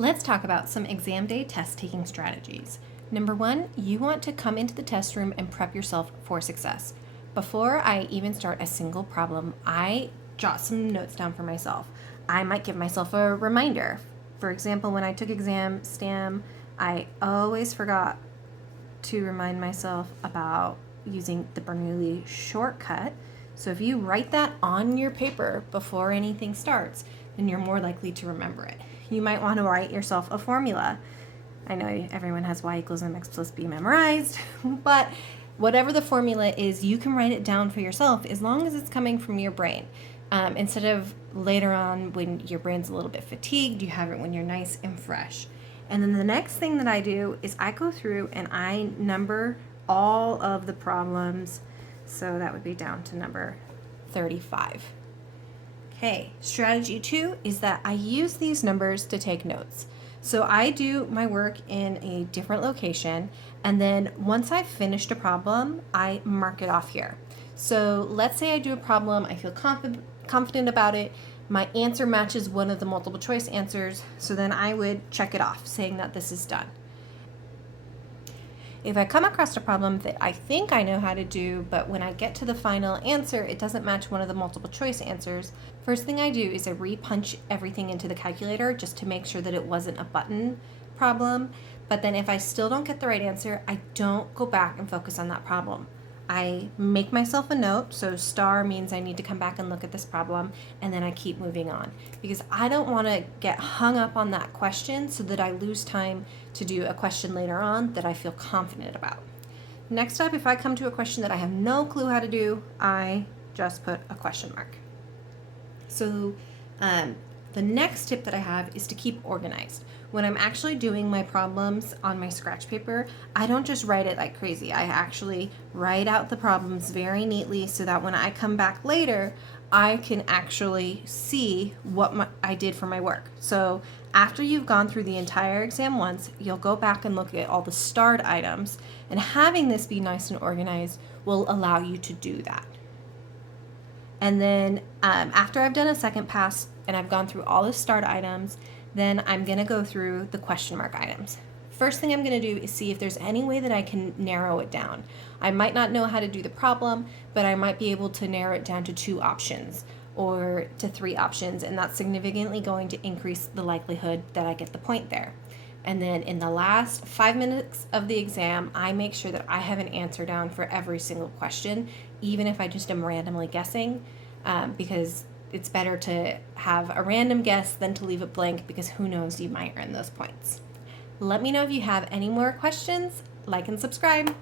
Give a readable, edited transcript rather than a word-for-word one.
Let's talk about some exam day test taking strategies. Number one, you want to come into the test room and prep yourself for success. Before I even start a single problem, I jot some notes down for myself. I might give myself a reminder. For example, when I took exam STAM, I always forgot to remind myself about using the Bernoulli shortcut. So if you write that on your paper before anything starts, then you're more likely to remember it. You might want to write yourself a formula. I know everyone has y equals mx plus b memorized, but whatever the formula is, you can write it down for yourself as long as it's coming from your brain. Instead of later on when your brain's a little bit fatigued, you have it when you're nice and fresh. And then the next thing that I do is I go through and I number all of the problems. So that would be down to number 35. Okay, strategy 2 is that I use these numbers to take notes. So I do my work in a different location, and then once I've finished a problem, I mark it off here. So let's say I do a problem, I feel confident about it, my answer matches one of the multiple choice answers, so then I would check it off, saying that this is done. If I come across a problem that I think I know how to do, but when I get to the final answer, it doesn't match one of the multiple choice answers, first thing I do is I re-punch everything into the calculator just to make sure that it wasn't a button problem. But then if I still don't get the right answer, I don't go back and focus on that problem. I make myself a note, so star means I need to come back and look at this problem, and then I keep moving on. Because I don't want to get hung up on that question so that I lose time to do a question later on that I feel confident about. Next up, if I come to a question that I have no clue how to do, I just put a question mark. So the next tip that I have is to keep organized. When I'm actually doing my problems on my scratch paper, I don't just write it like crazy. I actually write out the problems very neatly so that when I come back later, I can actually see what I did for my work. So after you've gone through the entire exam once, you'll go back and look at all the starred items, and having this be nice and organized will allow you to do that. And then after I've done a second pass and I've gone through all the starred items, then I'm going to go through the question mark items. First thing I'm going to do is see if there's any way that I can narrow it down. I might not know how to do the problem, but I might be able to narrow it down to 2 options or to 3 options, and that's significantly going to increase the likelihood that I get the point there. And then in the last 5 minutes of the exam, I make sure that I have an answer down for every single question, even if I just am randomly guessing, because it's better to have a random guess than to leave it blank, because who knows, you might earn those points. Let me know if you have any more questions. Like and subscribe.